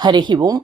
ಹರಿ ಓಂ.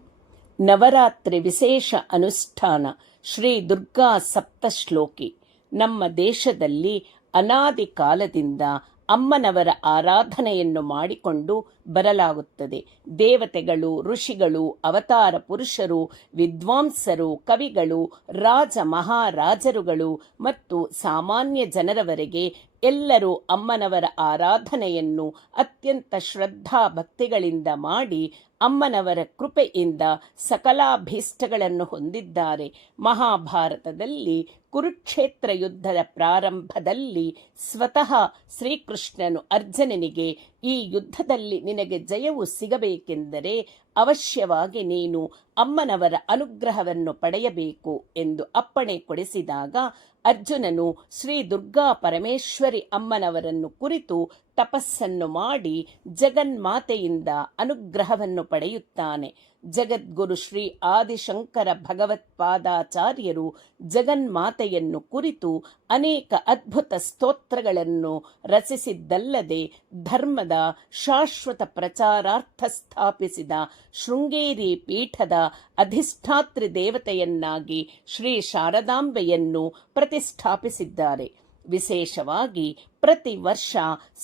ನವರಾತ್ರಿ ವಿಶೇಷ ಅನುಷ್ಠಾನ ಶ್ರೀ ದುರ್ಗಾ ಸಪ್ತಶ್ಲೋಕಿ. ನಮ್ಮ ದೇಶದಲ್ಲಿ ಅನಾದಿ ಕಾಲದಿಂದ ಅಮ್ಮನವರ ಆರಾಧನೆಯನ್ನು ಮಾಡಿಕೊಂಡು ಬರಲಾಗುತ್ತದೆ. ದೇವತೆಗಳು, ಋಷಿಗಳು, ಅವತಾರ ಪುರುಷರು, ವಿದ್ವಾಂಸರು, ಕವಿಗಳು, ರಾಜ ಮಹಾರಾಜರುಗಳು ಮತ್ತು ಸಾಮಾನ್ಯ ಜನರವರೆಗೆ ಎಲ್ಲರೂ ಅಮ್ಮನವರ ಆರಾಧನೆಯನ್ನು ಅತ್ಯಂತ ಶ್ರದ್ಧಾ ಭಕ್ತಿಗಳಿಂದ ಮಾಡಿ ಅಮ್ಮನವರ ಕೃಪೆಯಿಂದ ಸಕಲಾಭೀಷ್ಟಗಳನ್ನು ಹೊಂದಿದ್ದಾರೆ. ಮಹಾಭಾರತದಲ್ಲಿ ಕುರುಕ್ಷೇತ್ರ ಯುದ್ಧದ ಪ್ರಾರಂಭದಲ್ಲಿ ಸ್ವತಃ ಶ್ರೀಕೃಷ್ಣನು ಅರ್ಜುನನಿಗೆ, ಈ ಯುದ್ಧದಲ್ಲಿ ನಿನಗೆ ಜಯವು ಸಿಗಬೇಕೆಂದರೆ ಅವಶ್ಯವಾಗಿ ನೀನು ಅಮ್ಮನವರ ಅನುಗ್ರಹವನ್ನು ಪಡೆಯಬೇಕು ಎಂದು ಅಪ್ಪಣೆ ಕೊಡಿಸಿದಾಗ ಅರ್ಜುನನು ಶ್ರೀ ದುರ್ಗಾ ಪರಮೇಶ್ವರಿ ಅಮ್ಮನವರನ್ನು ಕುರಿತು ತಪಸ್ಸನ್ನು ಮಾಡಿ ಜಗನ್ಮಾತೆಯಿಂದ ಅನುಗ್ರಹವನ್ನು ಪಡೆಯುತ್ತಾನೆ. ಜಗದ್ಗುರು ಶ್ರೀ ಆದಿಶಂಕರ ಭಗವತ್ಪಾದಾಚಾರ್ಯರು ಜಗನ್ಮಾತೆಯನ್ನು ಕುರಿತು ಅನೇಕ ಅದ್ಭುತ ಸ್ತೋತ್ರಗಳನ್ನು ರಚಿಸಿದ್ದಲ್ಲದೆ ಧರ್ಮದ ಶಾಶ್ವತ ಪ್ರಚಾರಾರ್ಥ ಸ್ಥಾಪಿಸಿದ ಶೃಂಗೇರಿ ಪೀಠದ ಅಧಿಷ್ಠಾತ್ರಿ ದೇವತೆಯನ್ನಾಗಿ ಶ್ರೀ ಶಾರದಾಂಬೆಯನ್ನು ಪ್ರತಿಷ್ಠಾಪಿಸಿದ್ದಾರೆ. ವಿಶೇಷವಾಗಿ ಪ್ರತಿ ವರ್ಷ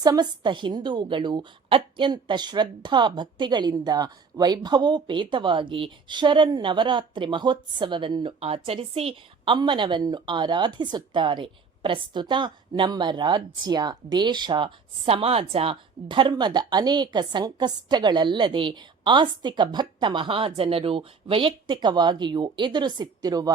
ಸಮಸ್ತ ಹಿಂದೂಗಳು ಅತ್ಯಂತ ಶ್ರದ್ಧಾ ಭಕ್ತಿಗಳಿಂದ ವೈಭವೋಪೇತವಾಗಿ ಶರನ್ನವರಾತ್ರಿ ಮಹೋತ್ಸವವನ್ನು ಆಚರಿಸಿ ಅಮ್ಮನವನ್ನು ಆರಾಧಿಸುತ್ತಾರೆ. ಪ್ರಸ್ತುತ ನಮ್ಮ ರಾಜ್ಯ, ದೇಶ, ಸಮಾಜ, ಧರ್ಮದ ಅನೇಕ ಸಂಕಷ್ಟಗಳಲ್ಲದೆ ಆಸ್ತಿಕ ಭಕ್ತ ಮಹಾಜನರು ವೈಯಕ್ತಿಕವಾಗಿಯೂ ಎದುರಿಸುತ್ತಿರುವ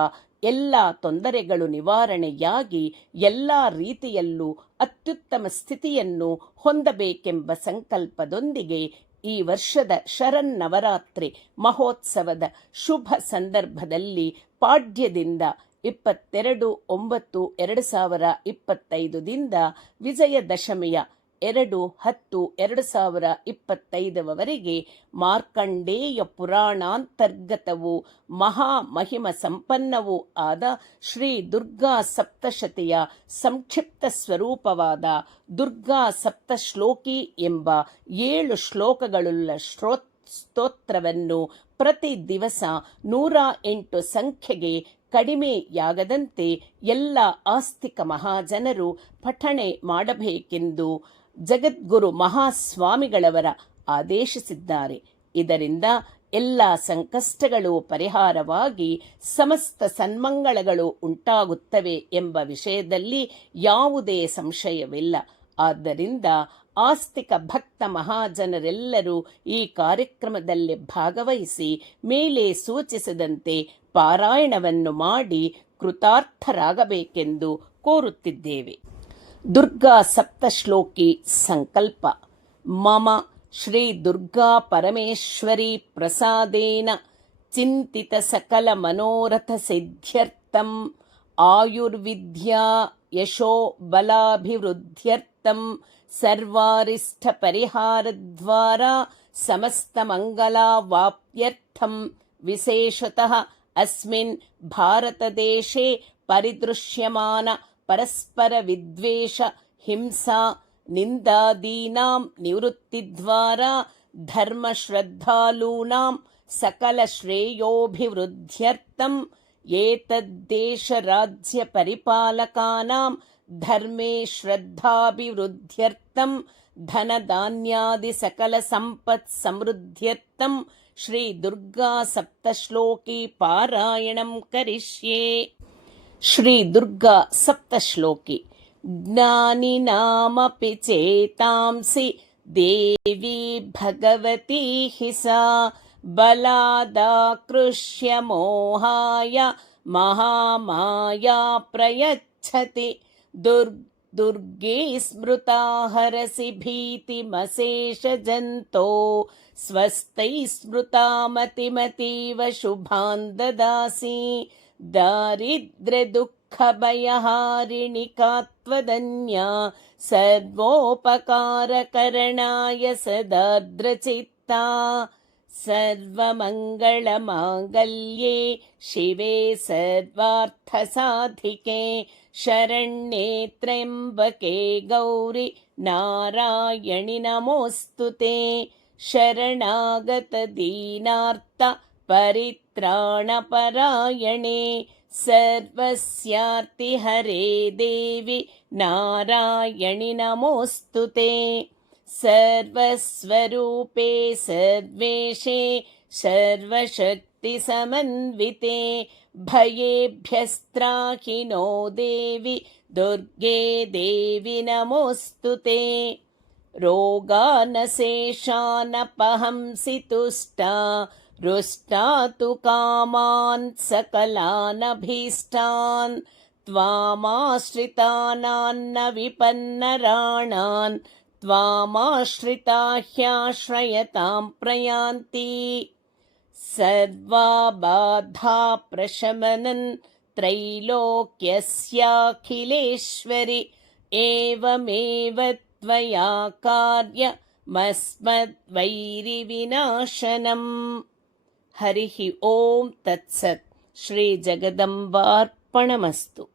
ಎಲ್ಲ ತೊಂದರೆಗಳು ನಿವಾರಣೆಯಾಗಿ ಎಲ್ಲ ರೀತಿಯಲ್ಲೂ ಅತ್ಯುತ್ತಮ ಸ್ಥಿತಿಯನ್ನು ಹೊಂದಬೇಕೆಂಬ ಸಂಕಲ್ಪದೊಂದಿಗೆ ಈ ವರ್ಷದ ಶರನ್ನವರಾತ್ರಿ ಮಹೋತ್ಸವದ ಶುಭ ಸಂದರ್ಭದಲ್ಲಿ ಪಾಡ್ಯದಿಂದ 22/9/2025 ವಿಜಯದಶಮಿಯ 2/10/2025 ಮಾರ್ಕಂಡೇಯ ಪುರಾಣಾಂತರ್ಗತವೂ ಮಹಾಮಹಿಮ ಸಂಪನ್ನವೂ ಆದ ಶ್ರೀ ದುರ್ಗಾ ಸಪ್ತಶತಿಯ ಸಂಕ್ಷಿಪ್ತ ಸ್ವರೂಪವಾದ ದುರ್ಗಾ ಸಪ್ತಶ್ಲೋಕಿ ಎಂಬ 7 ಶ್ಲೋಕಗಳುಳ್ಳ ಸ್ತೋತ್ರವನ್ನು ಪ್ರತಿ ದಿವಸ 108 ಸಂಖ್ಯೆಗೆ ಕಡಿಮೆಯಾಗದಂತೆ ಎಲ್ಲ ಆಸ್ತಿಕ ಮಹಾಜನರು ಪಠಣೆ ಮಾಡಬೇಕೆಂದು ಜಗದ್ಗುರು ಮಹಾಸ್ವಾಮಿಗಳವರ ಆದೇಶಿಸಿದ್ದಾರೆ. ಇದರಿಂದ ಎಲ್ಲ ಸಂಕಷ್ಟಗಳು ಪರಿಹಾರವಾಗಿ ಸಮಸ್ತ ಸನ್ಮಂಗಳಗಳು ಉಂಟಾಗುತ್ತವೆ ಎಂಬ ವಿಷಯದಲ್ಲಿ ಯಾವುದೇ ಸಂಶಯವಿಲ್ಲ. ಆದ್ದರಿಂದ ಆಸ್ತಿಕ ಭಕ್ತ ಮಹಾಜನರೆಲ್ಲರೂ ಈ ಕಾರ್ಯಕ್ರಮದಲ್ಲಿ ಭಾಗವಹಿಸಿ ಮೇಲೆ ಸೂಚಿಸಿದಂತೆ ಪಾರಾಯಣವನ್ನು ಮಾಡಿ ಕೃತಾರ್ಥರಾಗಬೇಕೆಂದು ಕೋರುತ್ತಿದ್ದೇವೆ. ದುರ್ಗಾ ಸಪ್ತಶ್ಲೋಕಿ ಸಂಕಲ್ಪ. ಮಮ ಶ್ರೀ ದುರ್ಗಾ ಪರಮೇಶ್ವರಿ ಪ್ರಸಾದೇನ ಚಿಂತಿತ ಸಕಲ ಮನೋರಥ ಸಿದ್ಧ್ಯರ್ಥಂ ಆಯುರ್ವಿದ್ಯಾ ಯಶೋ ಬಲಾಭಿವೃದ್ಧ್ಯರ್ಥಂ ಸರ್ವಾರಿಷ್ಠ ಪರಿಹಾರದ್ವಾರ ಸಮಸ್ತ ಮಂಗಲಾವಾಪ್ಯರ್ಥಂ ವಿಶೇಷತಃ ಅಸ್ಮಿನ್ ಭಾರತದೇಶೇ ಪರಿದೃಶ್ಯಮಾನ ಪರಸ್ಪರ ವಿದ್ವೇಷ ಹಿಂಸಾ ನಿಂದಾದೀನಾಂ ನಿವೃತ್ತಿದ್ವಾರ ಧರ್ಮ ಶ್ರದ್ಧಾಲೂನಾಂ ಸಕಲ ಶ್ರೇಯೋಭಿವೃದ್ಧ್ಯರ್ಥಂ ಏತದ್ದೇಶ ರಾಜ್ಯ ಪರಿಪಾಲಕಾನಾಂ ಧರ್ಮೇ ಶ್ರದ್ಧಾಭಿವೃದ್ಧ್ಯರ್ಥಂ ಧನಧಾನ್ಯಾದಿ ಸಕಲ ಸಂಪತ್ ಸಮೃದ್ಧ್ಯರ್ಥಂ ಶ್ರೀ ದುರ್ಗಾ ಸಪ್ತಶ್ಲೋಕಿ ಪಾರಾಯಣಂ ಕರಿಷ್ಯೆ. ಶ್ರೀ ದುರ್ಗಾ ಸಪ್ತಶ್ಲೋಕಿ. ಜ್ಞಾನಿನಾಮಪಿ ಚೇತಾಂಸಿ ದೇವಿ ಭಗವತಿ ಹಿ ಸಾ ಬಲಾದಾಕೃಷ್ಯ ಮೋಹಾಯ ಮಹಾಮಾಯಾ ಪ್ರಯಚ್ಛತಿ ದುರ್ಗೆ ಸ್ಮೃತಾ ಹರಸಿ ಭೀತಿಮಶೇಷ ಜಂತೋ ಸ್ವಸ್ಥೈ ಸ್ಮೃತಾ ಮತಿಮತೀವ ಶುಭಾನ್ ದದಾಸಿ ದಾರಿದ್ರ್ಯ ದುಃಖ ಭಯಹಾರಿಣಿಕಾ ತ್ವದನ್ಯಾ ಸರ್ವೋಪಕಾರಕರಣಾಯ ಸದಾರ್ದ್ರಚಿತ್ತಾ ಸರ್ವಮಂಗಳಮಾಂಗಲ್ಯೆ ಶಿವೆ ಸರ್ವಾರ್ಥಸಾಧಿಕೆ ಶರಣ್ಯೆ ತ್ರ್ಯಂಬಕೆ ಗೌರಿ ನಾರಾಯಣಿ ನಮೋಸ್ತುತೆ. शरणागतदीनार्त परित्राणपरायणे सर्वस्यार्तिहरे देवि नारायणि नमोऽस्तु ते। सर्वस्वरूपे सर्वेशे सर्वशक्तिसमन्विते भयेभ्यस्त्राहि नो देवि दुर्गे देवि नमोऽस्तु ते। रोगानशेषानपहंसि तुष्टा रुष्टा तु कामान् सकलानभीष्टान् त्वामाश्रितानान्न विपन्नराणान् त्वामाश्रिता ह्याश्रयतां प्रयान्ति। सर्वाबाधा प्रशमनन् त्रैलोक्यस्याखिलेश्वरि एवमेव त्वया कार्यमस्मद्वैरिविनाशनम्। हरिः ओं तत्सत्। श्रीजगदम्बार्पणमस्तु।